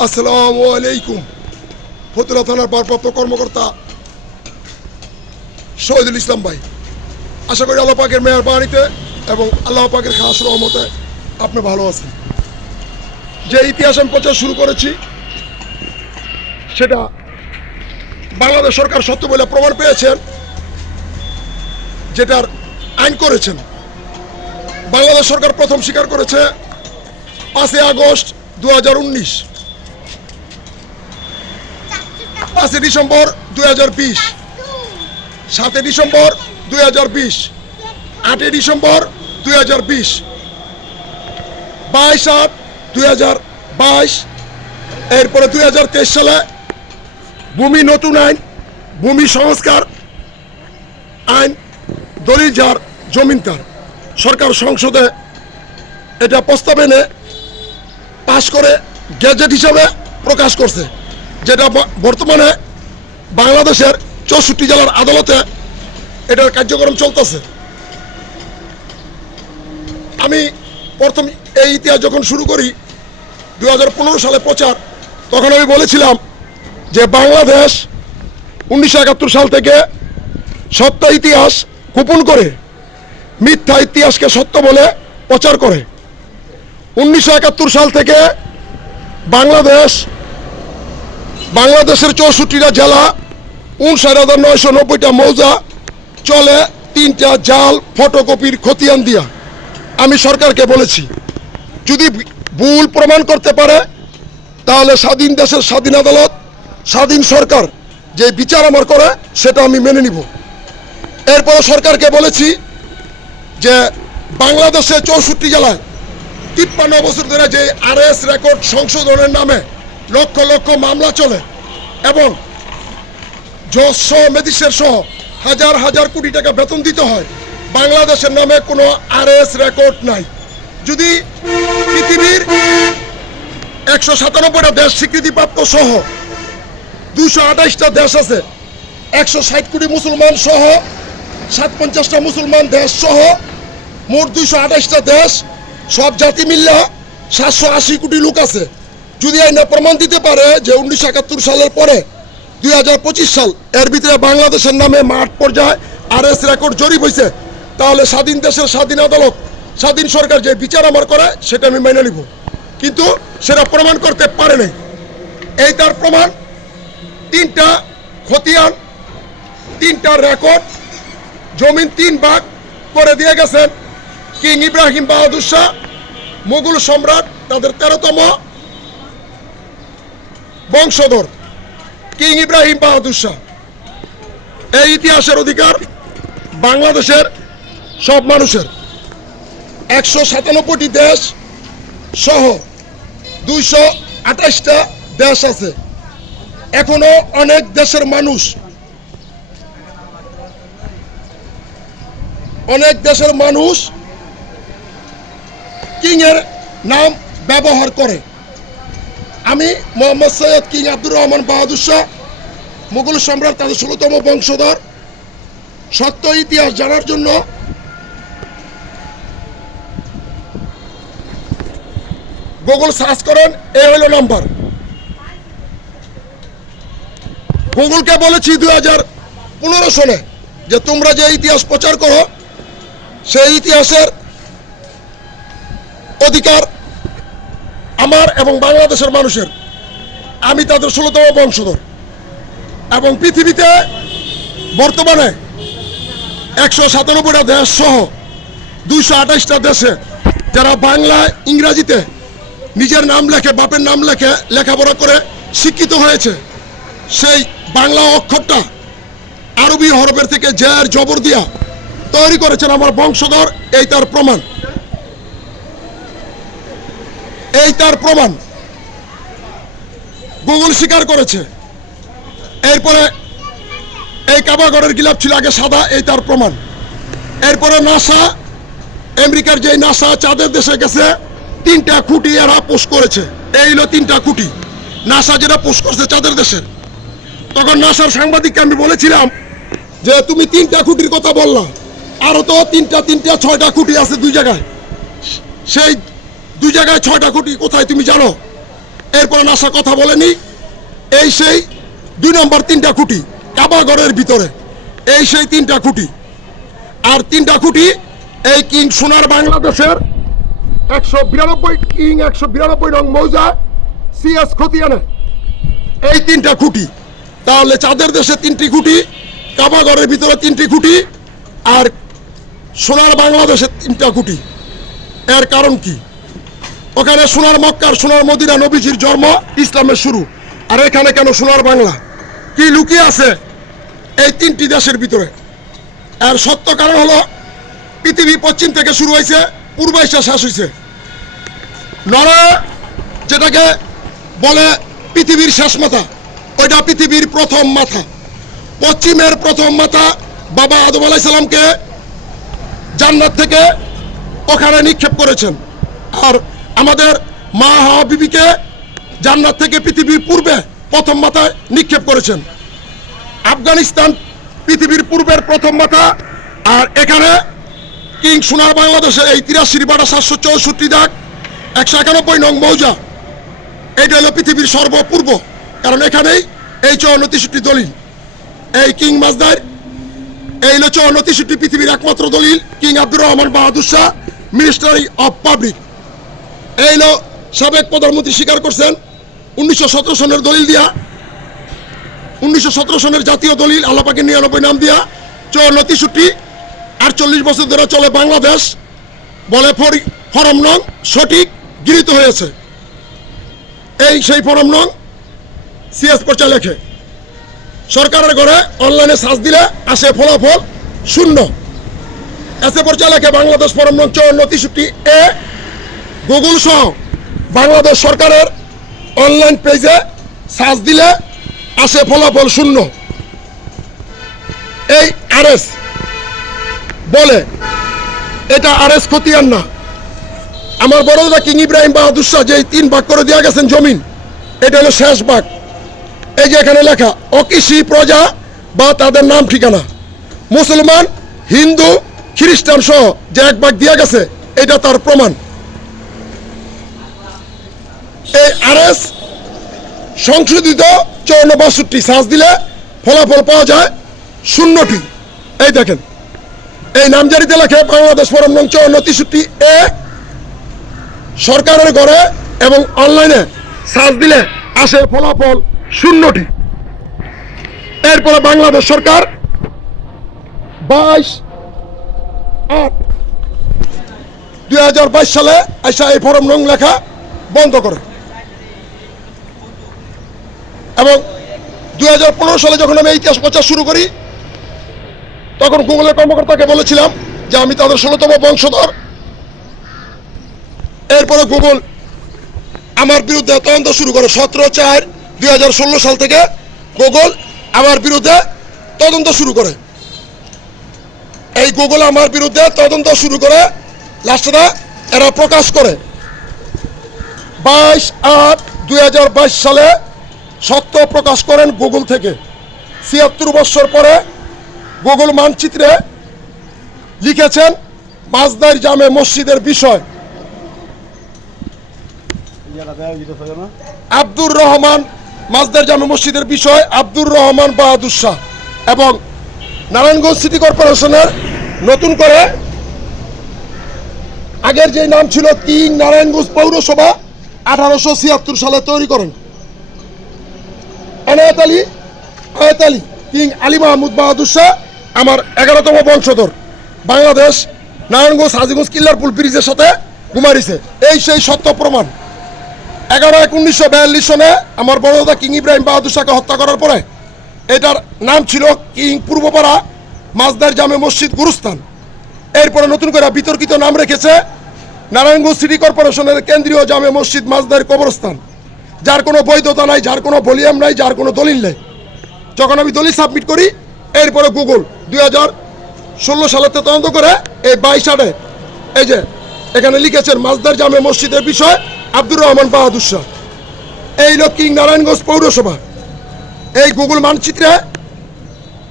আসসালামু আলাইকুম। ফতুল্লা থানার ভারপ্রাপ্ত কর্মকর্তা শহীদুল ইসলাম ভাই, আশা করি আল্লাহ পাকের মেহেরবানিতে এবং আল্লাহ পাকের খাস রহমতে আপনি ভালো আছেন। যে ইতিহাস আমি প্রচার শুরু করেছি সেটা বাংলাদেশ সরকার সত্য বলে প্রমাণ পেয়েছেন, যেটার আইন করেছেন। বাংলাদেশ সরকার প্রথম স্বীকার করেছে 5 আগস্ট 2019, 5 ডিসেম্বর 2020, 7 ডিসেম্বর 2020, 8 ডিসেম্বর 2020, 22/8/2022, এরপরে 2023 সালে ভূমি নতুন আইন, ভূমি সংস্কার আইন, দলিল যার জমিন তার, সরকার সংসদে এটা প্রস্তাব এনে পাশ করে গেজেট হিসাবে প্রকাশ করছে, যেটা বর্তমানে বাংলাদেশের 64 জেলার আদালতে এটার কার্যক্রম চলতেছে। আমি প্রথম এই ইতিহাস যখন শুরু করি 2015 সালে প্রচার, তখন আমি বলেছিলাম যে বাংলাদেশ 1971 সাল থেকে সত্য ইতিহাস গোপন করে মিথ্যা ইতিহাসকে সত্য বলে প্রচার করে। 1971 সাল থেকে বাংলাদেশের 64টা জেলা, 59,990টা মৌজা চলে 3টা জাল ফটোকপির খতিয়ান দিয়া। আমি সরকারকে বলেছি যদি ভুল প্রমাণ করতে পারে তাহলে স্বাধীন দেশের স্বাধীন আদালত, স্বাধীন সরকার যে বিচার আমার করে সেটা আমি মেনে নিব। এরপরে সরকারকে বলেছি যে বাংলাদেশে 64 জেলায় 53 বছর ধরে যে আরএস রেকর্ড সংশোধনের নামে লক্ষ লক্ষ মামলা চলে এবং জজ সহ ম্যাজিস্ট্রেট সহ হাজার হাজার কোটি টাকা বেতন দিতে হয়, বাংলাদেশের নামে কোনো আরএস রেকর্ড নাই। যদি পৃথিবীর 197টা দেশ স্বীকৃতিপ্রাপ্ত সহ 228টা দেশ আছে, 160 কোটি মুসলমান সহ 57টা মুসলমান দেশ সহ মোট 228টা দেশ, সব জাতি মিললে 780 কোটি লোক আছে। যদি আইনা প্রমাণ দিতে পারে যে 1971 সালের পরে 2025 সাল এর ভিতরে বাংলাদেশের নামে মাঠ পর্যায়ে আরএস রেকর্ড জরিপ হয়েছে, তাহলে স্বাধীন দেশের স্বাধীন আদালত, স্বাধীন সরকার যে বিচার আমার করে সেটা আমি মেনে নিব। কিন্তু সেটা প্রমাণ করতে পারে নাই। এই তার প্রমাণ, 3টা খতিয়ান, 3টা রেকর্ড, জমিন 3 ভাগ করে দিয়ে গেছেন কিং ইব্রাহিম বাহাদুর শাহ, মুঘল সম্রাট, তাদের 13তম বংশধর কিং ইব্রাহিম বাহাদুর শাহ। এই ইতিহাসের অধিকার বাংলাদেশের সব মানুষের। 197টি দেশ সহ 228টা দেশ আছে। এখনো অনেক দেশের মানুষ কিং এর নাম ব্যবহার করে। আমি মোহাম্মদ সৈয়দ কিং আব্দুর রহমান বাহাদুর শাহ, মুঘল সম্রাট, তাদের 16তম বংশধর। সত্য ইতিহাস জানার জন্য গুগল সার্চ করেন, এই হলো নাম্বার। গুগলকে বলেছি 2015 সালে যে তোমরা যে ইতিহাস প্রচার করো সেই ইতিহাসের অধিকার আমার এবং বাংলাদেশের মানুষের। আমি তাদের 16তম বংশধর এবং পৃথিবীতে বর্তমানে 197টা দেশ সহ 228টা দেশে যারা বাংলায় ইংরাজিতে নিজের নাম লেখে, বাপের নাম লেখে, লেখাপড়া করে শিক্ষিত হয়েছে, সেই বাংলা অক্ষরটা আরবি হরফের থেকে জের জবর দিয়া তৈরি করেছেন আমার বংশধর। এই তার প্রমাণ, গুগল স্বীকার করেছে। এরপরে এই কাবাগরের গিলাপ ছিল আগে সাদা, এই তার প্রমাণ। এরপরে নাসা, আমেরিকার যে নাসা চাঁদের দেশে গেছে, 3টা খুঁটি এরা পোস্ট করেছে। এই হলো 3টা খুঁটি নাসা যেটা পোস্ট করছে চাঁদের দেশের। তখন নাসার সাংবাদিককে আমি বলেছিলাম যে তুমি 3টা খুঁটির কথা বললা, আরো তো 6টা খুঁটি আছে 2 জায়গায়, সেই 2 জায়গায় 6টা খুঁটি কোথায় তুমি জানো? এরপরে নাসা কথা বলেনি। এই সেই 2 নম্বর 3টা খুঁটি কাবাগরের ভিতরে, এই সেই 3টা খুঁটি। আর 3টা খুঁটি এই কিং সোনার বাংলাদেশের 192 নং মৌজা সিএস খতিয়ানে এই 3টা খুঁটি। তাহলে চাঁদের দেশে 3টি খুঁটি, কাবাগরের ভিতরে 3টি খুঁটি, আর সোনার বাংলাদেশে 3টা খুঁটি। এর কারণ কি? ওখানে সোনার মক্কার সোনার মদিনা নবীজির জন্ম, ইসলামের শুরু। আর এখানে কেন সোনার বাংলা? কি লুকিয়ে আছে এই 3টি দেশের ভিতরে? আর সত্য কারণ হলো পৃথিবী পশ্চিম থেকে শুরু হয়েছে, পূর্ব এশিয়া শেষ হয়েছে। নরওয়ে যেটাকে বলে পৃথিবীর শেষ মাথা, ওইটা পৃথিবীর প্রথম মাথা। পশ্চিমের প্রথম মাথা বাবা আদম আলাইহিস সালামকে জান্নাত থেকে ওখানে নিক্ষেপ করেছেন। আর আমাদের মা হাওয়া বিবিকে জান্নাত থেকে পৃথিবীর পূর্বে প্রথম মাথায় নিক্ষেপ করেছেন। আফগানিস্তান পৃথিবীর পূর্বের প্রথম মাথা। আর এখানে কিং সোনার বাংলাদেশে এই 83/764 দাগ 191 নং মৌজা, এটা হলো পৃথিবীর সর্বপূর্ব। কারণ এখানেই এই 54-63 দলিল, এই কিং মাজদার এই হলো 54-63 পৃথিবীর একমাত্র দলিল। King Abdur Rahman Bahadur Shah, ministry of public, এই হলো সাবেক প্রধানমন্ত্রী স্বীকার করছেন 1917 সনের দলিল দিয়া, 1917 সনের জাতীয় দলিল আল্লাপাকের 99 নাম দিয়া 54-63 48 বছর ধরে চলে বাংলাদেশ। বলে ফরম নং সঠিক গৃহীত হয়েছে। এই সেই ফরম নং সিএস পর্চা লেখে সরকারের ঘরে অনলাইনে সার্চ দিলে আসে ফলাফল 0। এসে পর্চা লেখে বাংলাদেশ ফরম নং 54-63 এ। গুগল সহ বাংলাদেশ সরকারের অনলাইন পেজে সার্চ দিলে আসে ফলাফল 0। এই আরএস বলে এটা আরএস খতিয়ান না। আমার বড় দাদা কিং ইব্রাহিম বাহাদুর শাহ যে 3 ভাগ করে দেওয়া গেছেন জমিন, এটা হলো শেষ ভাগ। এই যে এখানে লেখা অকৃষি প্রজা বা তাদের নাম ঠিকানা, মুসলমান, হিন্দু, খ্রিস্টান সহ যে 1 ভাগ দেওয়া গেছে, এটা তার প্রমাণ। এই আরএস সংশোধিত 54-62 সার্চ দিলে ফলাফল পাওয়া যায় 0টি। এই দেখেন এই নামজারিতে লেখে বাংলাদেশ ফরম নং 54-63 এ। সরকারের ঘরে এবং অনলাইনে সার্চ দিলে আসে ফলাফল 0টি। এরপরে বাংলাদেশ সরকার 22/8/2022 সালে আইসা এই ফরম নং লেখা বন্ধ করে। এবং 2015 সালে যখন আমি ইতিহাস প্রচার শুরু করি, তখন গুগলের কর্মকর্তাকে বলেছিলাম যে আমি তাদের 16তম বংশধর। এরপরে গুগল আমার বিরুদ্ধে তদন্ত শুরু করে। 17/4/2016 সাল থেকে গুগল আমার বিরুদ্ধে তদন্ত শুরু করে। এই গুগল আমার বিরুদ্ধে তদন্ত শুরু করে লাস্টে এরা প্রকাশ করে 22/8/2022 সালে সত্য প্রকাশ করেন গুগল থেকে। 76 বছর পরে গুগল মানচিত্রে লিখেছেন মাজদার জামে মসজিদের বিষয়। আব্দুর রহমান, মাজদার জামে মসজিদের বিষয় আব্দুর রহমান বাহাদুর শাহ। এবং নারায়ণগঞ্জ সিটি কর্পোরেশনের নতুন করে আগের যে নাম ছিল কিং নারায়ণগঞ্জ পৌরসভা 1876 সালে তৈরি করেন। আয়াত আলী কিং আলী মাহমুদ বাহাদুর শাহ আমার 11তম বংশধর। বাংলাদেশ নারায়ণগঞ্জ হাজীগঞ্জ কিল্লারপুল ব্রিজের সাথে ঘুমারিছে। এই সেই সত্য প্রমাণ। 11/1/1942 সনে আমার বড় দাদা কিং ইব্রাহিম বাহাদুর শাহকে হত্যা করার পরে এটার নাম ছিল কিং পূর্বপাড়া মাজদার জামে মসজিদ গুরুস্থান। এরপরে নতুন করে বিতর্কিত নাম রেখেছে নারায়ণগঞ্জ সিটি কর্পোরেশনের কেন্দ্রীয় জামে মসজিদ মাজদার কবরস্থান, যার কোনো বৈধতা নাই, যার কোনো ভলিউম নাই, যার কোনো দলিল নেই। যখন আমি দলিল সাবমিট করি, এরপরে গুগল 2016 সালেতে তদন্ত করে এই 22/8 এই যে এখানে লিখেছেন মাজদার জামে মসজিদের বিষয় আব্দুর রহমান বাহাদুর শাহ। এই হলো কিং নারায়ণগঞ্জ পৌরসভা। এই গুগল মানচিত্রে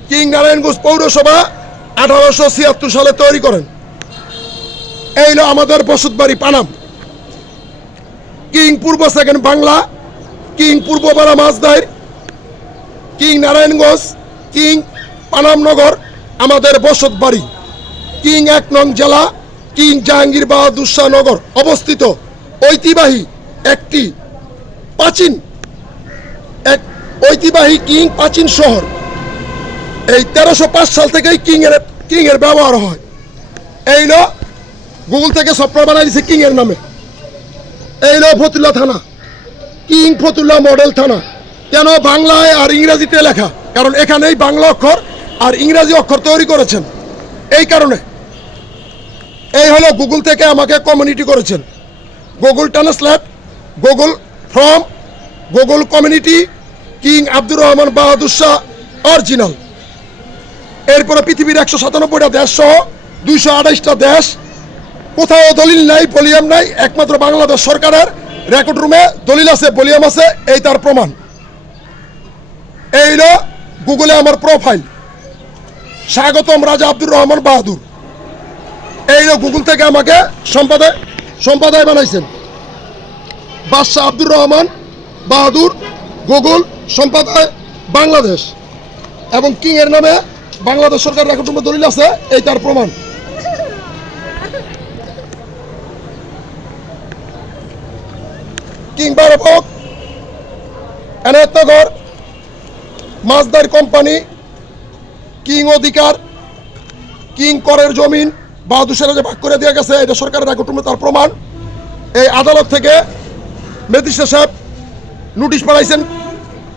কিং নারায়ণগঞ্জ পৌরসভা 1876 সালে তৈরি করেন। এই হলো আমাদের বসতবাড়ি পানাম। কিং পূর্ব সেকেন্ড বাংলা কিং পূর্বপাড়া মাছদাইর, কিং নারায়ণগঞ্জ, কিং পানামনগর আমাদের বসত বাড়ি। কিং 1 নং জেলা, কিং জাহাঙ্গীর বাহাদুর শাহ নগর অবস্থিত ঐতিহ্যবাহী একটি ঐতিহ্যবাহী কিং প্রাচীন শহর। এই 1305 সাল থেকেই কিং এর ব্যবহার হয়। এই লো গুগল থেকে সফটওয়্যার বানাই দিছে কিং এর নামে। এই লো ফতুল্লা থানা, কিং ফতুল্লা মডেল থানা। কেন বাংলায় আর ইংরেজিতে লেখা? কারণ এখানেই বাংলা অক্ষর আর ইংরেজি অক্ষর তৈরি করেছেন। এই কারণে এই হলো গুগল থেকে আমাকে কমিউনিটি করেছেন। Google translate, Google from, Google community, king Abdur Rahman Bahadur Shah original. এরপরে পৃথিবীর 197টা দেশ সহ 228টা দেশ, কোথাও দলিল নাই, ভলিউম নাই, একমাত্র বাংলাদেশ সরকারের রেকর্ড রুমে দলিল আছে, ভলিউম আছে। এই তার প্রমাণ। এই হলো গুগলে আমার প্রোফাইল, স্বাগতম রাজা আব্দুর রহমান বাহাদুর। এই হলো গুগল থেকে আমাকে সম্পাদক বানাইছেন বাদশাহ আব্দুর রহমান বাহাদুর, গুগল সম্পাদক বাংলাদেশ, এবং কিং এর নামে বাংলাদেশ সরকার রেকর্ড রুমে দলিল আছে। এই তার প্রমাণ। কিং বারবক, এনায়তনগর, মাছদার কোম্পানি, কিং অধিকার, কিং করের জমিন বাহাদুর শাহ যে ভাগ করে দেওয়া গেছে, এটা সরকারের রেকর্ড রুমে তার প্রমাণ। এই আদালত থেকে ম্যাজিস্ট্রেট সাহেব নোটিশ পাঠাইছেন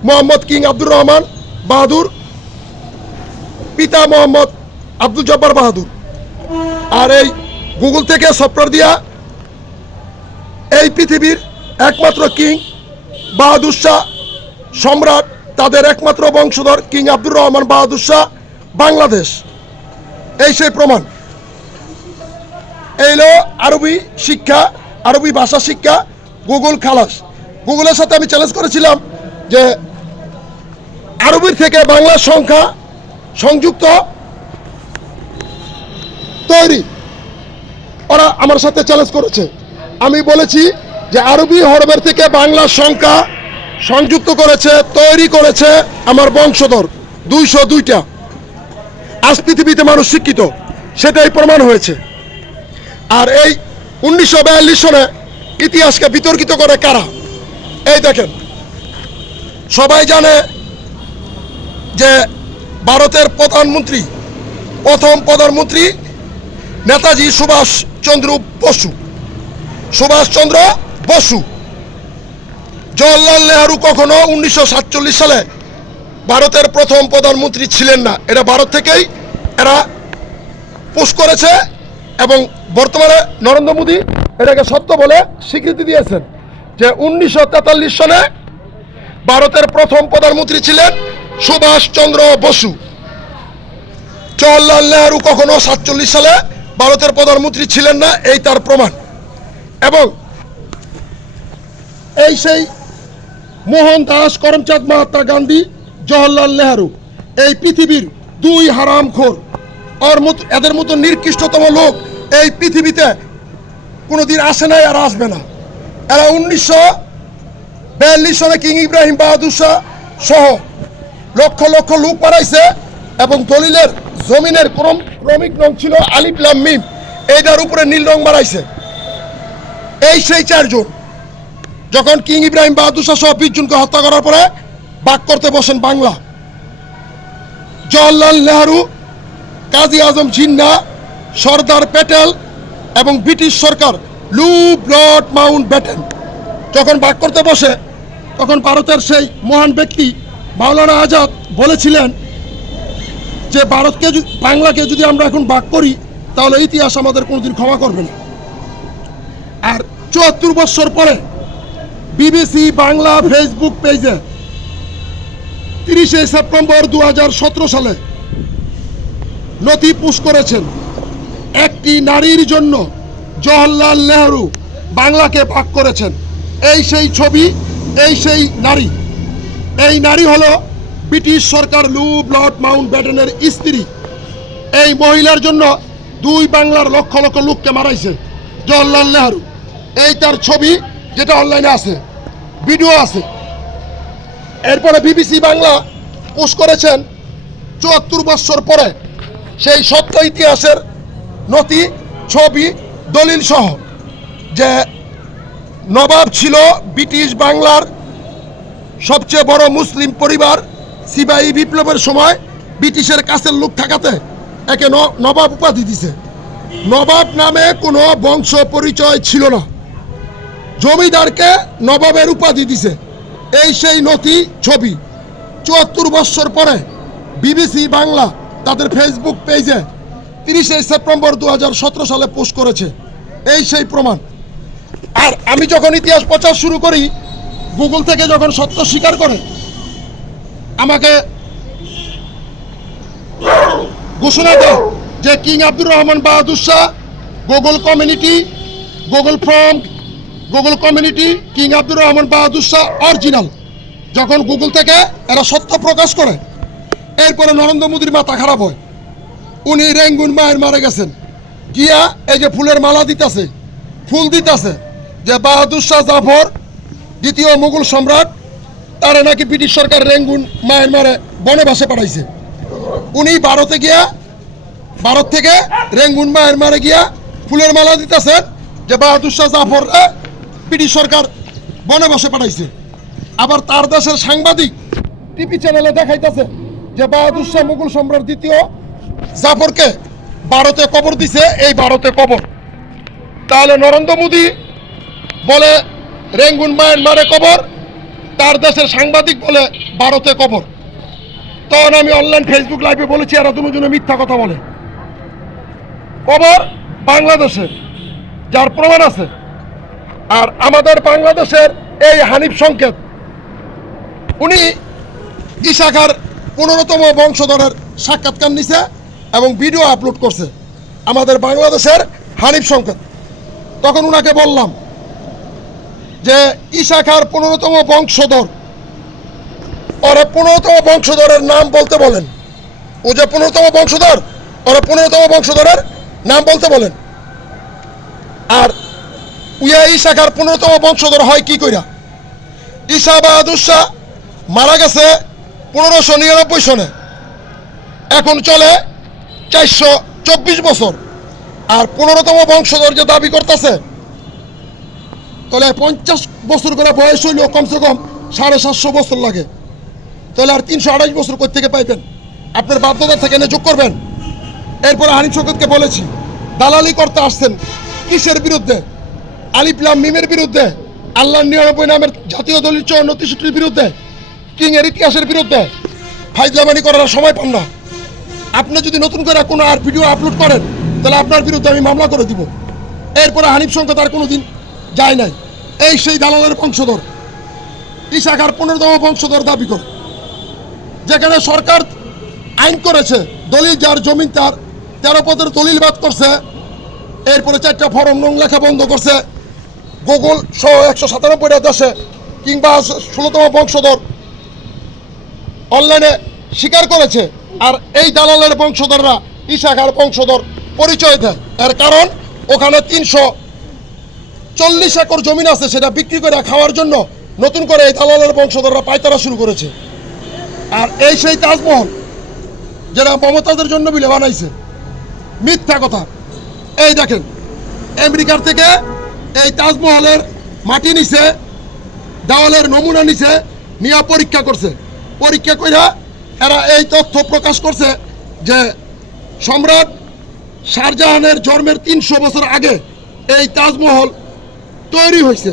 মোহাম্মদ কিং আব্দুর রহমান বাহাদুর, পিতা মোহাম্মদ আব্দুল জব্বার বাহাদুর। আর এই গুগল থেকে সফটওয়্যার দিয়া এই পৃথিবীর একমাত্র কিং বাহাদুর শাহ সম্রাট, তাদের একমাত্র বংশধর কিং আব্দুর রহমান বাহাদুর শাহ বাংলাদেশ। এই সেই প্রমাণ। এইলো আরবি শিক্ষা, আরবি ভাষা শিক্ষা, গুগল খালাস। গুগলের সাথে আমি চ্যালেঞ্জ করেছিলাম যে আরবির থেকে বাংলা সংখ্যা সংযুক্ত তৈরি। ওরা আমার সাথে চ্যালেঞ্জ করেছে। আমি বলেছি যে আরবি হরফের থেকে বাংলা সংখ্যা সংযুক্ত করেছে, তৈরি করেছে আমার বংশধর 202টা। আজ পৃথিবীতে মানুষ শিক্ষিত, সেটাই প্রমাণ হয়েছে। আর এই 1942 সনে ইতিহাসকে বিতর্কিত করে কারা? এই দেখেন, সবাই জানে যে ভারতের প্রধানমন্ত্রী, প্রথম প্রধানমন্ত্রী নেতাজি সুভাষচন্দ্র বসু। জওহরলাল নেহরু কখনো 1947 সালে ভারতের প্রথম প্রধানমন্ত্রী ছিলেন না। এটা ভারত থেকেই এরা পোস্ট করেছে, এবং বর্তমানে নরেন্দ্র মোদী এটাকে সত্য বলে স্বীকৃতি দিয়েছেন যে 1943 সনে ভারতের প্রথম প্রধানমন্ত্রী ছিলেন সুভাষচন্দ্র বসু। জওহরলাল নেহরু কখনো 47 সালে ভারতের প্রধানমন্ত্রী ছিলেন না। এই তার প্রমাণ। এবং এই সেই মোহনদাস করমচাঁদ মহাত্মা গান্ধী, জওহরলাল নেহরু, এই পৃথিবীর 2 হারামখোর। এদের মতো নিকৃষ্টতম লোক এই পৃথিবীতে কোনোদিন আসে নাই আর আসবে না। এরা 1942 সালে কিং ইব্রাহিম বাহাদুর শাহ সহ লক্ষ লক্ষ লোক মারাইছে, এবং দলিলের জমিনের ক্রমিক রং ছিল আলিফ লাম মিম, এইটার উপরে নীল রং মারাইছে। এই সেই 4 জন যখন কিং ইব্রাহিম বাহাদুর শাহ সহ 20 জনকে হত্যা করার পরে বাক করতে বসেন বাংলা, জওহরলাল নেহরু, কাজী আজম জিন্না, সর্দার প্যাটেল এবং ব্রিটিশ সরকার লর্ড মাউন্ট ব্যাটেন যখন বাক করতে বসে, তখন ভারতের সেই মহান ব্যক্তি মাওলানা আজাদ বলেছিলেন যে বাংলাকে যদি আমরা এখন বাক করি, তাহলে ইতিহাস আমাদের কোনোদিন ক্ষমা করবে না। আর 74 বছর পরে বিবিসি বাংলা ফেসবুক পেজে 30শে সেপ্টেম্বর 2017 সালে নথি পোস্ট করেছেন, একটি নারীর জন্য জওহরলাল নেহরু বাংলাকে ভাগ করেছেন। এই সেই ছবি, এই সেই নারী। এই নারী হলো ব্রিটিশ সরকার লর্ড মাউন্ট ব্যাটেনের স্ত্রী। এই মহিলার জন্য 2 বাংলার লক্ষ লক্ষ লোককে মারাইছে জওহরলাল নেহরু। এই তার ছবি, যেটা অনলাইনে আছে, ভিডিও আছে। এরপরে বিবিসি বাংলা পোস্ট করেছেন ৭৪ বছর পরে সেই সত্য ইতিহাসের নথি, ছবি, দলিল সহ, যে নবাব ছিল ব্রিটিশ বাংলার সবচেয়ে বড় মুসলিম পরিবার। সিপাহী বিপ্লবের সময় ব্রিটিশের কাছের লোক থাকাতে একে নবাব উপাধি দিছে। নবাব নামে কোনো বংশ পরিচয় ছিল না, জমিদারকে নবাবের উপাধি দিছে। এই সেই নথি, ছবি ৭৪ বছর পরে বিবিসি বাংলা তাদের ফেসবুক পেজে ৩০ সেপ্টেম্বর ২০১৭ সালে পোস্ট করেছে। এই সেই প্রমাণ। আর আমি যখন ইতিহাস প্রচার শুরু করি, গুগল থেকে যখন সত্য স্বীকার করে আমাকে ঘোষণা দেয় যে king Abdur Rahman Bahadur Shah Google community, Google from Google community king Abdur Rahman Bahadur Shah original, যখন গুগল থেকে এরা সত্য প্রকাশ করে, এরপরে নরেন্দ্র মোদীর মাথা খারাপ হয়। উনি রেঙ্গুন মায়ের মারা গেছেন, গিয়া এই যে ফুলের মালা দিতেছে, ফুল দিতেছে, যে বাহাদুর শাহ জাফর দ্বিতীয় মুঘল সম্রাট, তারা নাকি ব্রিটিশ সরকার রেঙ্গুন মায়ের মারে বনবাসে পাঠাইছে। উনি ভারতে গিয়া, ভারত থেকে রেঙ্গুন মায়ের মারে গিয়া ফুলের মালা দিতেছেন যে বাহাদুর শাহ জাফর ব্রিটিশ সরকার বনবাসে পাঠাইছে। আবার তার দেশের সাংবাদিক টিভি চ্যানেলে দেখাইতেছে যে বাহাদুর শাহ মুঘল সম্রাট দ্বিতীয় জাফরকে ভারতে কবর দিছে, এই ভারতে কবর। তাহলে নরেন্দ্র মোদী বলে রেঙ্গুন মায়ের মারে কবর, তার দেশের সাংবাদিক বলে ভারতে কবর। তখন আমি অনলাইন ফেসবুক লাইভে বলেছি এরা দুজনে মিথ্যা কথা বলে। কবর বাংলাদেশে, যার প্রমাণ আছে। আর আমাদের বাংলাদেশের এই হানিফ সংকেত, উনি ইশাখার 15তম বংশধরের সাক্ষাৎকার নিছে এবং ভিডিও আপলোড করছে, আমাদের বাংলাদেশের হানিফ সংকেত। তখন উনাকে বললাম যে ইশাখার 15তম বংশধর, ওরা 15তম বংশধরের নাম বলতে বলেন। ও যে 15তম বংশধর, ওরা 15তম বংশধরের নাম বলতে বলেন। আর উইয়া ইশাখার 15তম বংশধর হয় কি কইরা? ঈশা বাহাদুর শাহ মারা গেছে 1599 সনে, এখন চলে 424 বছর। আর 15তম বংশধর যে দাবি করতেছে, তাহলে 50 বছর করে বয়স হইলেও কমসে কম 750 বছর লাগে। তাহলে আর 328 বছর কোথা থেকে পাইবেন? আপনার বাধ্যতা থেকে এনে যোগ করবেন। এরপরে হানিফ সংকেতকে বলেছি দালালি করতে আসছেন কিসের বিরুদ্ধে? আলিফ লাম মিমের বিরুদ্ধে, আল্লাহর 99 নামের জাতীয় দলিল 54-63-র বিরুদ্ধে, কিং এর ইতিহাসের বিরুদ্ধে। ফাইজলামানি করার সময় পান না। আপনি যদি নতুন করে কোনো আর ভিডিও আপলোড করেন, তাহলে আপনার বিরুদ্ধে আমি মামলা করে দিব। এরপরে হানিফ সংকেত আর কোনোদিন যায় নাই। এই সেই দালালের বংশধর, ইশাখার 15তম বংশধর দাবি করে, যেখানে সরকার আইন করেছে দলিল যার জমিন তার 13 পদের দলিল বাদ করছে। এরপরে 4টা ফরম নং লেখা বন্ধ করছে। গুগল সহ 197টা দেশে কিংবা 16তম বংশধর অনলাইনে স্বীকার করেছে। আর এই দালালের বংশধররা ইশাখার বংশধর পরিচয় দেয়। এর কারণ ওখানে 340 একর জমিন আছে, সেটা বিক্রি করে খাওয়ার জন্য নতুন করে এই দালালের বংশধররা পায়তারা শুরু করেছে। আর এই সেই তাজমহল যেটা মমতাজের জন্য বিলে বানাইছে, মিথ্যা কথা। এই দেখেন, আমেরিকার থেকে এই তাজমহলের মাটি নিছে, দেওয়ালের নমুনা নিছে, নিয়ে পরীক্ষা করছে। পরীক্ষা কইরা এরা এই তথ্য প্রকাশ করছে যে সম্রাট শাহজাহানের জন্মের 300 বছর আগে এই তাজমহল তৈরি হয়েছে।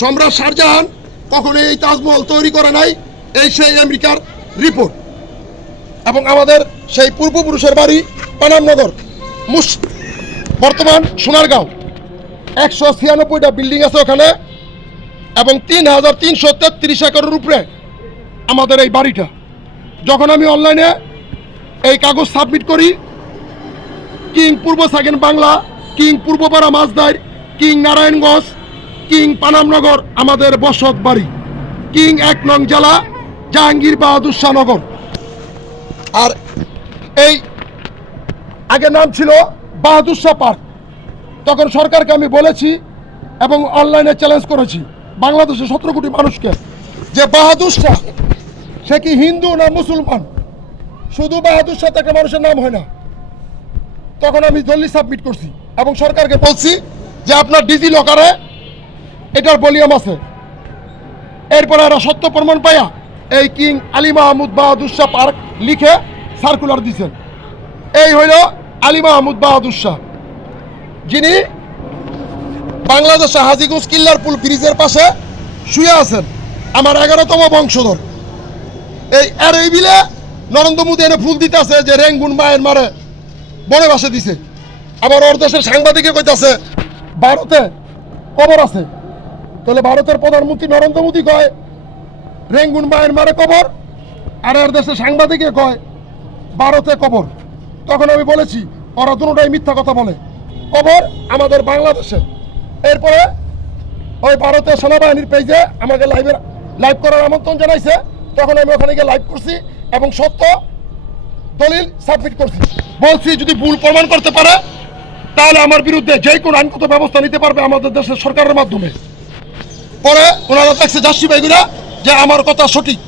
সম্রাট শাহজাহান কখনো এই তাজমহল তৈরি করে নাই, এই সেই আমেরিকার রিপোর্ট। এবং আমাদের সেই পূর্বপুরুষের বাড়ি পানামনগর, বর্তমান সোনারগাঁও, 196টা বিল্ডিং আছে ওখানে, এবং 3333 একরের উপরে আমাদের এই বাড়িটা। যখন আমি অনলাইনে এই কাগজ সাবমিট করি, কিং পূর্ব সেকেন্ড বাংলা, কিং পূর্বপাড়া মাছদার, কিং নারায়ণগঞ্জ, কিং পানামনগর আমাদের বসত বাড়ি, কিং 1 নং জেলা জাহাঙ্গীর বাহাদুর শাহ নগর। আর এই আগে নাম ছিল বাহাদুর শাহ পার্ক। তখন সরকারকে আমি বলেছি এবং অনলাইনে চ্যালেঞ্জ করেছি বাংলাদেশের 17 কোটি মানুষকে যে বাহাদুর শাহ সে কি হিন্দু না মুসলমান, শুধু বাহাদুর শাহ একটা মানুষের নাম হয় না। তখন আমি দলিল সাবমিট করছি এবং সরকারকে বলছি যে আপনার ডিজি লকারে এটার ভলিউম আছে। এরপরে এরা সত্য প্রমাণ পাইয়া এই কিং আলী মাহমুদ বাহাদুর শাহ পার্ক লিখে সার্কুলার দিয়েছেন। এই হইল আলী মাহমুদ বাহাদুর শাহ, যিনি বাংলাদেশে হাজীগঞ্জ কিল্লারপুল ব্রিজের পাশে শুয়ে আছেন, আমার 11তম বংশধর। এই বিলে নরেন্দ্র মোদী এনে ফুল দিতেছে যে রেঙ্গুন মায়ের মারে বনবাসে দিছে। আবার ওর দেশের সাংবাদিকে কইতাছে ভারতে কবর আছে। তাহলে ভারতের প্রধানমন্ত্রী নরেন্দ্র মোদী কয় রেঙ্গুন মায়ের মারে কবর, আর এর দেশের সাংবাদিকে কয় ভারতে কবর। তখন আমি বলেছি ওরা দুটোটাই মিথ্যা কথা বলে, কবর আমাদের বাংলাদেশে। এরপরে ওই ভারতের সেনাবাহিনীর পেজে আমাকে লাইভ করার আমন্ত্রণ জানাইছে। তখন আমি ওখানে গিয়ে লাইভ করছি এবং সত্য দলিল সাবমিট করছি। বলছি যদি ভুল প্রমাণ করতে পারে তাহলে আমার বিরুদ্ধে যে কোনো আইনগত ব্যবস্থা নিতে পারবে আমাদের দেশের সরকারের মাধ্যমে। পরে ওনারা দেখছে যাচ্ছি ভাইগুলা যে আমার কথা সঠিক।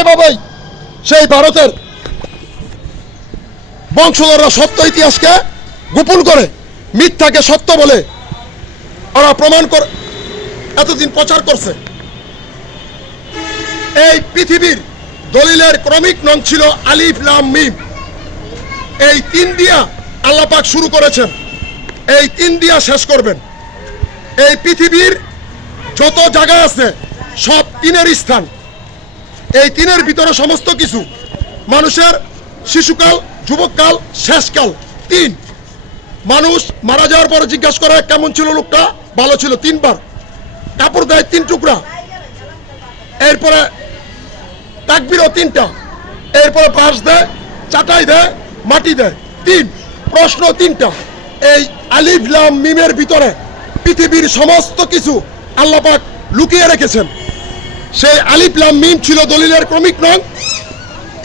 এভাবেই সেই ভারতের বংশধররা সত্য ইতিহাসকে গোপন করে মিথ্যাকে সত্য বলে ওরা প্রমাণ করে এতদিন প্রচার করছে। এই পৃথিবীর দলিলের ক্রমিক নং ছিল আলিফ লাম মিম। এই 3 দিয়া আল্লাহ পাক শুরু করেছেন, এই 3 দিয়া শেষ করবেন। এই পৃথিবীর যত জায়গা আছে সব 3-এর স্থান। এই 3-এর ভিতরে সমস্ত কিছু, মানুষের শিশুকাল, যুবককাল, শেষকাল 3। মানুষ মারা যাওয়ার পরে জিজ্ঞাসা করে কেমন ছিল লোকটা, ভালো ছিল 3 বার। কাপড় দেয় 3 টুকরা, এরপরে তাকবীরও 3টা, এরপরে বাঁশ দেয়, চাটাই দেয়, মাটি দেয় 3, প্রশ্ন 3টা। এই আলিফ লাম মিমের ভিতরে পৃথিবীর সমস্ত কিছু আল্লাহ পাক লুকিয়ে রেখেছেন। সেই আলিফ লাম মিম ছিল দলিলের ক্রমিক নং।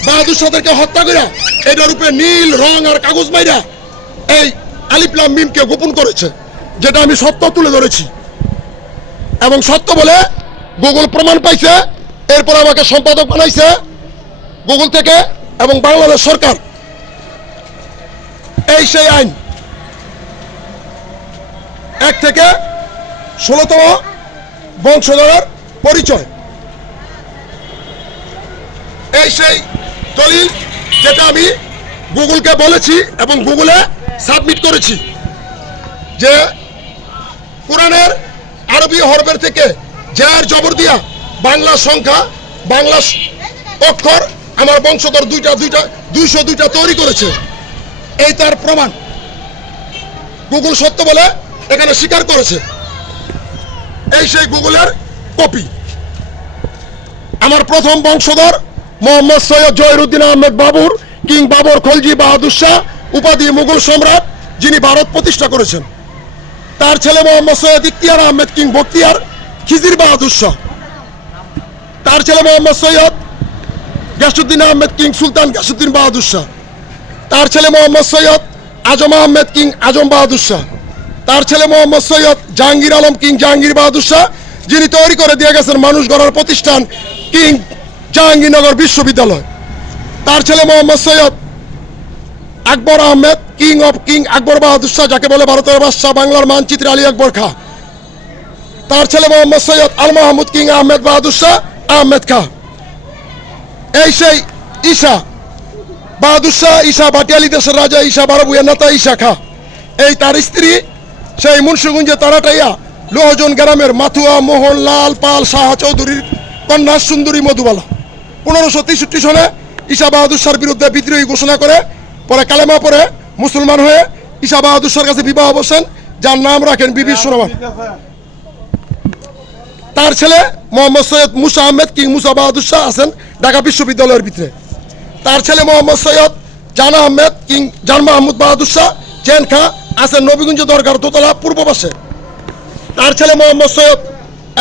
বাহাদুর শাহদেরকে হত্যা করে এটার উপরে নীল রং আর কাগজ মাইরা এই আলিফ লাম মিমকে গোপন করেছে, যেটা আমি সত্য তুলে ধরেছি এবং সত্য বলে গুগল প্রমাণ পাইছে। এরপর আমাকে সম্পাদক বানাইছে গুগল থেকে এবং বাংলাদেশ সরকার। এই সেই আইন 1 থেকে 16তম বংশধরের পরিচয়। এই সেই দলিল যেটা আমি গুগলকে বলেছি এবং গুগলে সাবমিট করেছি যে কোরআনের আরবি হরফের থেকে জের জবর দিয়া বাংলা সংখ্যা, বাংলা অক্ষর আমার বংশধর 202টা তৈরি করেছে। এই তার প্রমাণ গুগল সত্য বলে এখানে স্বীকার করেছে। এই সেই গুগলের কপি। আমার প্রথম বংশধর মোহাম্মদ সৈয়দ জহিরুদ্দিন আহমেদ বাবুর, কিং বাবর খলজি বাহাদুর শাহ, উপাধি মুঘল সম্রাট, যিনি ভারত প্রতিষ্ঠা করেছেন। তার ছেলে মোহাম্মদ সৈয়দ ইখতিয়ার আহমেদ কিং বখতিয়ার খিজির বাহাদুর শাহ। তার ছেলে মোহাম্মদ সৈয়দ গিয়াসউদ্দিন আহমেদ কিং সুলতান গিয়াসউদ্দিন বাহাদুর শাহ। তার ছেলে মোহাম্মদ সৈয়দ আজম আহমেদ কিং আজম বাহাদুর শাহ। তার ছেলে মোহাম্মদ সৈয়দ জাহাঙ্গীর আলম কিং জাহাঙ্গীর বাহাদুর শাহ, যিনি তৈরি করে দিয়ে গেছেন মানুষ গড়ার প্রতিষ্ঠান কিং জাহাঙ্গীরনগর বিশ্ববিদ্যালয়। তার ছেলে মোহাম্মদ সৈয়দ আকবর আহমেদ কিং আকবর বাহাদুর শাহ, যাকে বলে ভারতের বাদশাহ, বাংলার মানচিত্রে আলী আকবর খাঁ। তার ছেলে মোহাম্মদ সৈয়দ আল মাহমুদ কিং আহমেদ বাহাদুর শাহ আহমেদ খাঁ। এই সেই ঈশা বাহাদুর শাহ, ঈশা বাটিয়ালি দেশের রাজা, ঈশা বারবুয়ের নেতা ঈশা খাঁ। এই তার স্ত্রী সেই মুন্সিগঞ্জে তারাটাইয়া লোহজন গ্রামের মাথুয়া মোহন লাল পাল শাহ চৌধুরীর কন্যা সুন্দরী মধুবালা। 1563 সনে ঈশা বাহাদুর শাহর বিরুদ্ধে বিদ্রোহী ঘোষণা করে পরে কালেমা পরে মুসলমান হয়ে ঈশা বাহাদুর শাহর কাছে বিবাহ বসেন, যার নাম রাখেন বিবি সোনামা। তার ছেলে মোহাম্মদ সৈয়দ মুসা আহমেদ কিং মুসা বাহাদুর শাহ আছেন ঢাকা বিশ্ববিদ্যালয়ের ভিতরে। তার ছেলে মোহাম্মদ সৈয়দ জানা আহমেদ কিং জান মাহমুদ বাহাদুর শাহ জেন খাঁ আছেন নবীগঞ্জ দরগার দোতলা পূর্ব পাশে। তার ছেলে মোহাম্মদ সৈয়দ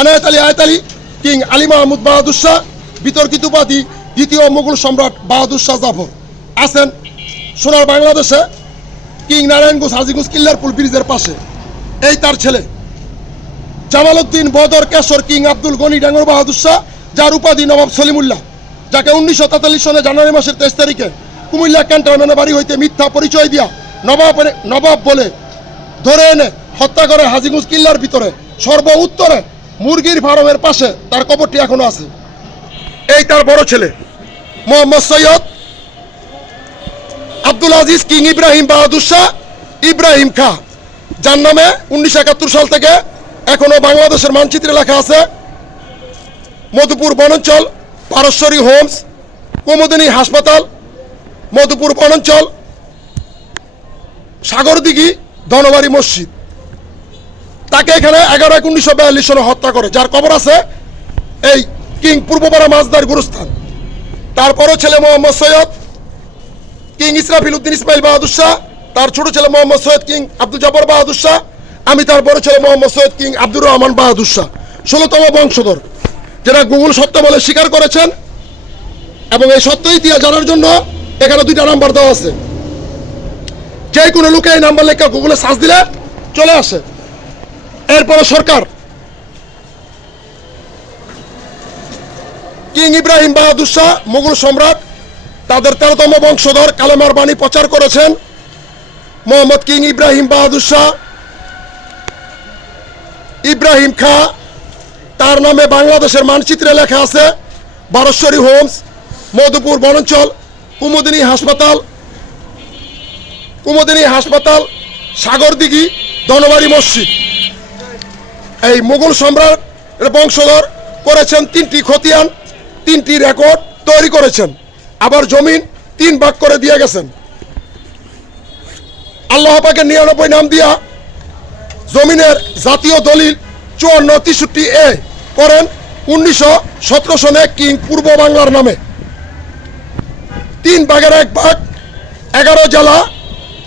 এনায়েত আলী আয়ত আলী কিং আলী মাহমুদ বাহাদুর শাহ, বিতর্কিত উপাধি দ্বিতীয় মুঘল সম্রাট বাহাদুর শাহ জাফর, আছেন সোনার বাংলাদেশে কিং নারায়ণগঞ্জ হাজীগঞ্জ কিল্লারপুল ব্রিজের পাশে। এই তার ছেলে জামাল উদ্দিন বদর কেশর কিং আব্দুল গনি ডাঙ্গর বাহাদুর শাহ যার উপাধি নবাব সলিমুল্লাহ, যাকে 1943 সনে জানুয়ারি মাসের 23 তারিখে কুমিল্লা ক্যান্টনমেন্টের বাড়ি হইতে মিথ্যা পরিচয় দিয়া নবাব বলে ধরে এনে হত্যা করে হাজীগঞ্জ কিল্লার ভিতরে সর্ব উত্তরে মুরগির ফার্মের পাশে তার কবরটি এখনো আছে। এই তার বড় ছেলে মোহাম্মদ সৈয়দ আব্দুল আজিজ কিং ইব্রাহিম বাহাদুর শাহ ইব্রাহিম খাঁ, যার নামে 1971 সাল থেকে এখনো বাংলাদেশের মানচিত্রে লেখা আছে মধুপুর বনাঞ্চল, পারস্বরী হোমস, কুমুদিনী হাসপাতাল, মধুপুর বনাঞ্চল, সাগরদিঘি, ধনবাড়ি মসজিদ। তাকে এখানে 11/1/1942 সনে হত্যা করে, যার কবর আছে এই কিং পূর্বপাড়া মাছদার গুরুস্থান। তারপরও ছেলে মোহাম্মদ সৈয়দ কিং ইসরাফিল উদ্দিন ইসমাইল বাহাদুর শাহ, তার ছোট ছেলে মোহাম্মদ সৈয়দ কিং আব্দুল জব্বার বাহাদুর শাহ, আমি তার বড় ছেলে মোহাম্মদ সৈয়দ কিং আব্দুর রহমান বাহাদুর শাহ, 16তম বংশধর, যারা গুগল সত্য বলে স্বীকার করেছেন। এবং এই সত্য ইতিহাস জানার জন্য এখানে 2টা নাম্বার দেওয়া আছে, যে কোনো লোকে এই নাম্বার লেখা গুগলে সার্চ দিলে চলে আসে। এরপরে সরকার কিং ইব্রাহিম বাহাদুর শাহ মুঘল সম্রাট, তাদের 13তম বংশধর কালেমার বাণী প্রচার করেছেন মোহাম্মদ কিং ইব্রাহিম বাহাদুর শাহ ইব্রাহিম খাঁ। তার নামে বাংলাদেশের মানচিত্রে লেখা আছে বারস্বরী হোমস, মধুপুর বনাঞ্চল, কুমুদিনী হাসপাতাল, সাগরদিঘি, ধনবাড়ি মসজিদ। এই মুঘল সম্রাট বংশধর করেছেন 3টি খতিয়ান, 3টি রেকর্ড তৈরি করেছেন, আবার জমিন 3 ভাগ করে দিয়ে গেছেন। আল্লাহ পাকের 99 নাম দিয়া জমিনের জাতীয় দলিল 5463A করেন 1917 সনে কিং পূর্ব বাংলার নামে। 3 ভাগের 1 ভাগ, 11 জেলা,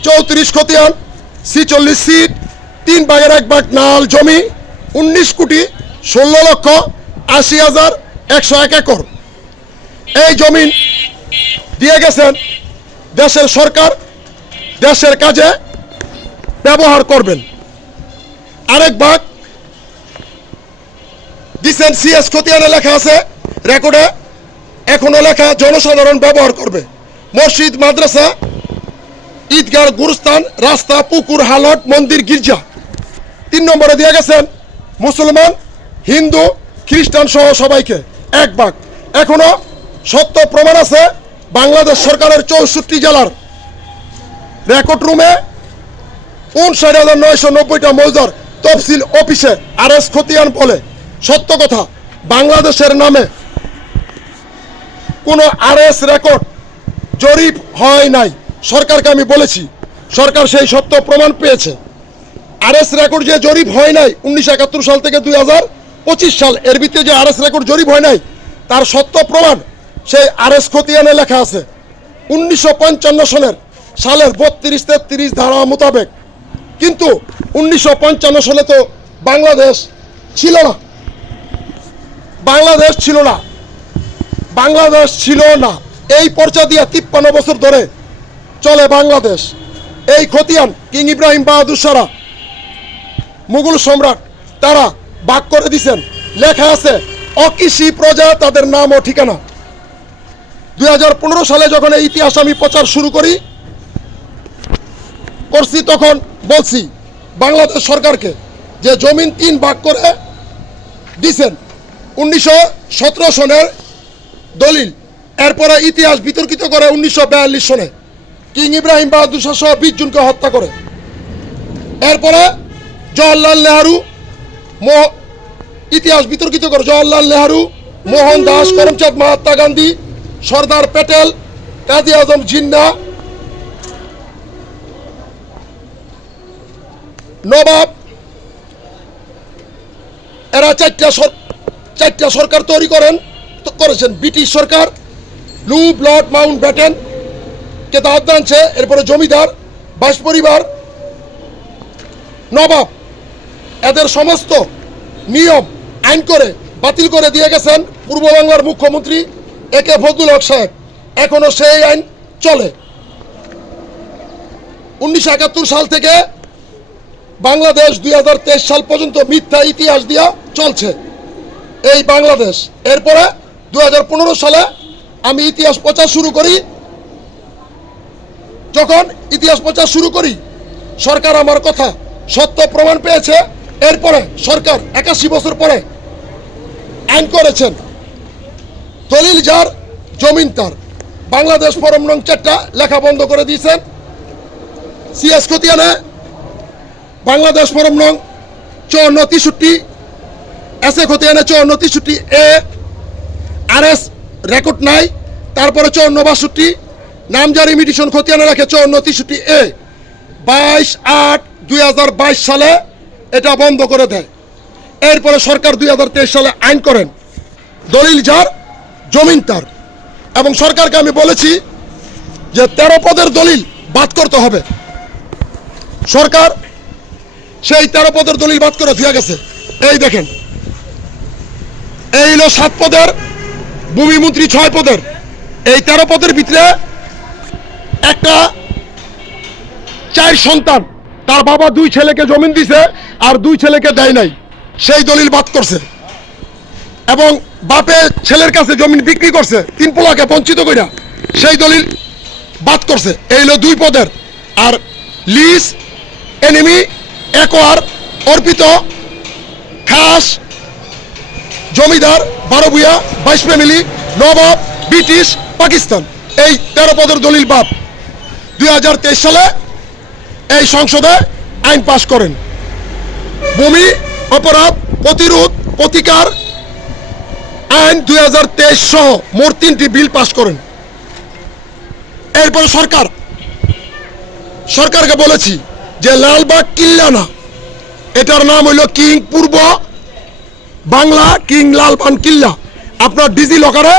34 খতিয়ান, 46 সিট, 3 ভাগের 1 ভাগ নাল জমি, 19,16,80,101 একর। এই জমিন দিয়ে গেছেন দেশের সরকার দেশের কাজে ব্যবহার করবেন। আরেক ভাগ দিচ্ছেন সিএস খতিয়ানে লেখা আছে, রেকর্ডে এখনো লেখা জনসাধারণ ব্যবহার করবে। মসজিদ, মাদ্রাসা, ঈদগাহ, গুরুস্থান, রাস্তা, পুকুর, হালট, মন্দির, গির্জা। 3 নম্বরে দিয়ে গেছেন মুসলমান, হিন্দু, খ্রিস্টান সহ সবাইকে 1 ভাগ। এখনো সত্য প্রমাণ আছে বাংলাদেশ সরকারের 64 জেলার রেকর্ড রুমে 59,990টা মৌজার তফসিল অফিসে আরএস খতিয়ান বলে। সত্য কথা, বাংলাদেশের নামে কোনো আরএস রেকর্ড জরিপ হয় নাই। সরকারকে আমি বলেছি, সরকার সেই সত্য প্রমাণ পেয়েছে। আরএস রেকর্ড যে জরিপ হয় নাই 1971 সাল থেকে 2025 সাল, এর ভিতরে যে আরএস রেকর্ড জরিপ হয় নাই তার সত্য প্রমাণ সেই আরএস খতিয়ানে লেখা আছে 1955 সালের 32-33 ধারা মোতাবেক। কিন্তু 1955 সালে তো বাংলাদেশ ছিল না, বাংলাদেশ ছিল না। এই পর্চা দিয়া 53 বছর ধরে চলে বাংলাদেশ। এই খতিয়ান কিং ইব্রাহিম বাহাদুর শাহ মুঘল সম্রাট তারা ভাগ করে দিয়েছেন, লেখা আছে অকৃষি প্রজা, তাদের নাম ও ঠিকানা। 2015 সালে যখন এই ইতিহাস আমি প্রচার শুরু করছি তখন বলছি বাংলাদেশ সরকারকে যে জমিন 3 ভাগ করে দিছেন 1917 সনের দলিল। এরপরে ইতিহাস বিতর্কিত করে 1942 সনে কিং ইব্রাহিম বাহাদুর শাহ সহ 20 জনকে হত্যা করে। এরপরে জওহরলাল নেহরু ইতিহাস বিতর্কিত করে জওহরলাল নেহরু, মোহন দাস, করমচাঁদ মহাত্মা গান্ধী, সর্দার প্যাটেল, কাজী আজম জিন্না, নবাব, এরা 4টা সরকার তৈরি করেছেন। ব্রিটিশ সরকার লুব লর্ড মাউন্ট ব্যাটেন কে দাওয়াত জানছে, এরপরে জমিদার, বাস পরিবার, নবাব, এদের সমস্ত নিয়ম আইন করে বাতিল করে দিয়ে গেছেন পূর্ব বাংলার মুখ্যমন্ত্রী একে ফজলুল হক সাহেব। এখনো সেই আইন চলে। 1971 সাল থেকে বাংলাদেশ 2023 সাল পর্যন্ত মিথ্যা ইতিহাস দিয়া চলছে। এই বাংলাদেশ। এরপরে 2015 সালে আমি ইতিহাস প্রচার শুরু করি। যখন ইতিহাস প্রচার শুরু করি, সরকার আমার কথা সত্য প্রমাণ পেয়েছে। এরপরে সরকার 81 বছর পরে আইন করেছেন, দলিল যার জমিন তার। বাংলাদেশ ফরম নং 4টা লেখা বন্ধ করে দিয়েছেন। সিএস খতিয়ানে বাংলাদেশ ফরম নং 5463, এসএ খতিয়ানে 5463 এ, আরএস রেকর্ড নাই। তারপরে 5462 নামজারি মিটিশন খতিয়ানে রাখে 5463 এ। 22/8/2022 সালে এটা বন্ধ করে দেয়। এরপরে সরকার 2023 সালে আইন করেন, দলিল যার জমিন তার। এবং সরকারকে আমি বলেছি যে 13 পদের দলিল বাদ করতে হবে। সরকার সেই 13 পদের দলিল বাদ করে দিয়ে গেছে। এই দেখেন, এই হলো 7 পদের, ভূমিমন্ত্রী 6 পদের। এই 13 পদের ভিতরে একটা 4 সন্তান, তার বাবা 2 ছেলেকে জমিন দিছে আর 2 ছেলেকে দেয় নাই, সেই দলিল বাদ করছে। এবং বাপে ছেলের কাছে জমিন বিক্রি করছে 3 পোলাকে বঞ্চিত কইরা, সেই দলিল বাদ করছে। এই হলো 2 পদের। আর লিজ, এনিমি, একোয়ার, অর্পিত, খাস, জমিদার, 12 ভূঁইয়া, 22 ফ্যামিলি, নবাব, ব্রিটিশ, পাকিস্তান, এই 13 পদের দলিল বাদ। 2023 সালে এই সংসদে আইন পাশ করেন, ভূমি অপরাধ প্রতিরোধ প্রতিকার আইন 2023 সহ মোট 3টি বিল পাশ করেন। এরপর সরকারকে বলেছি যে লালবাগ কিল্লা না, এটার নাম হইল কিং পূর্ব বাংলা কিং লালবাগ কিল্লা। আপনার ডিজি লকারে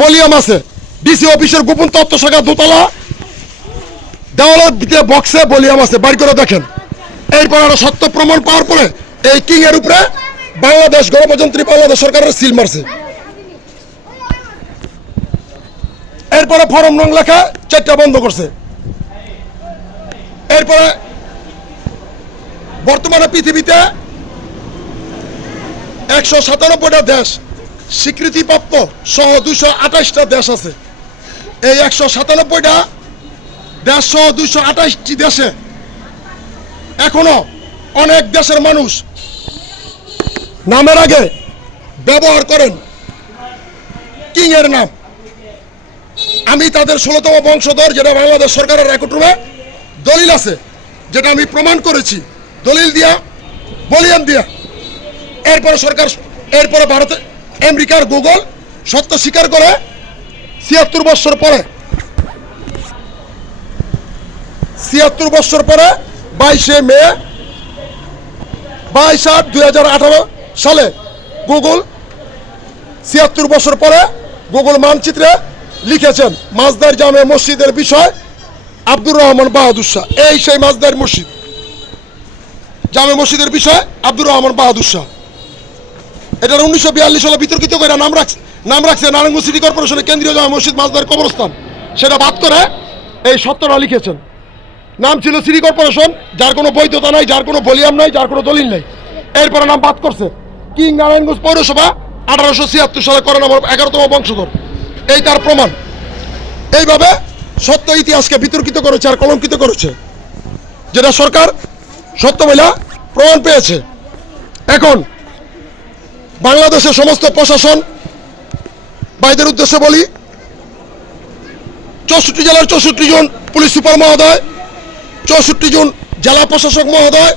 ভলিউম আছে, ডিসি অফিসের গোপন তথ্য শাখা দোতলা দেওয়ালের দিকে বক্সে ভলিউম আছে, বাইর করে দেখেন। এরপর আরো সত্য প্রমাণ পাওয়ার পরে এই কিং এর উপরে বাংলাদেশ গণপ্রজাতন্ত্রী বাংলাদেশ সরকারের সিল মারছে। এরপরে ফরম নং লেখা 4টা বন্ধ করছে। এরপরে বর্তমানে পৃথিবীতে 197টা দেশ স্বীকৃতিপ্রাপ্ত সহ 228টা দেশ আছে। এই 197টা দেশ সহ 228টি দেশে এখনো অনেক দেশের মানুষ নামের আগে ব্যবহার করেন কিং এর নাম। আমি তাদের 16তম বংশধর, যেটা বাংলাদেশ সরকারের রেকর্ড রুমে দলিল আছে, যেটা আমি প্রমাণ করেছি দলিল দিয়া, ভলিউম দিয়া। এরপরে সরকার, এরপরে ভারতে আমেরিকার গুগল সত্য স্বীকার করে 76 বছর পরে 22 মে 22/8/2018 সালে গুগল 76 বছর পরে গুগল মানচিত্রে লিখেছেন মাঝদার জামে মসজিদের বিষয় আব্দুর রহমান বাহাদুর শাহ। এই সেই মাঝদার মসজিদ, জামে মসজিদের বিষয় আব্দুর রহমান বাহাদুর শাহ। এটার 1942 সালে বিতর্কিত করে নাম রাখছে নারায়ণগঞ্জ সিটি কর্পোরেশনের কেন্দ্রীয় জামে মসজিদ মাঝদার কবরস্থান। সেটা বাদ করে এই সত্যটা লিখেছেন। নাম ছিল সিটি কর্পোরেশন, যার কোনো বৈধতা নাই, যার কোনো ভলিউম নাই, যার কোনো দলিল নাই। এরপরে নাম বাদ করছে কিং নারায়ণগঞ্জ পৌরসভা 1876 সালে করেন আমার 11তম বংশধর। এই তার প্রমাণ। এইভাবে সত্য ইতিহাসকে বিতর্কিত করেছে আর কলঙ্কিত করেছে, যেটা সরকার সত্য বলে প্রমাণ পেয়েছে। এখন বাংলাদেশের সমস্ত প্রশাসন ভাইদের উদ্দেশ্যে বলি, 64 জেলার 64 জন পুলিশ সুপার মহোদয়, 64 জন জেলা প্রশাসক মহোদয়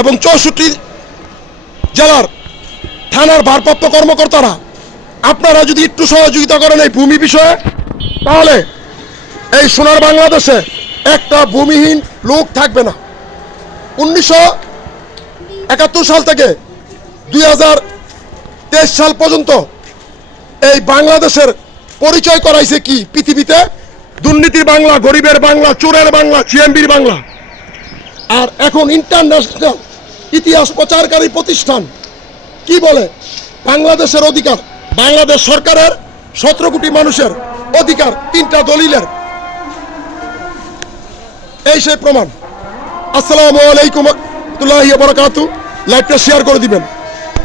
এবং 64 জেলার থানার ভারপ্রাপ্ত কর্মকর্তারা, আপনারা যদি একটু সহযোগিতা করেন এই ভূমি বিষয়ে, তাহলে এই সোনার বাংলাদেশে একটা ভূমিহীন লোক থাকবে না। 1971 সাল থেকে 2023 সাল পর্যন্ত এই বাংলাদেশের পরিচয় করাইছে কি পৃথিবীতে? দুর্নীতির বাংলা, গরিবের বাংলা, চোরের বাংলা, সিএমবির বাংলা। আর এখন ইন্টারন্যাশনাল ইতিহাস প্রচারকারী প্রতিষ্ঠান কি বলে? বাংলাদেশের অধিকার, বাংলাদেশ সরকারের 17 কোটি মানুষের অধিকার 3টা দলিলের। এই সেই প্রমাণ। আসসালামু আলাইকুম ওয়া রাহমাতুল্লাহি ওয়া বারাকাতুহু। লাইভটা শেয়ার করে দিবেন।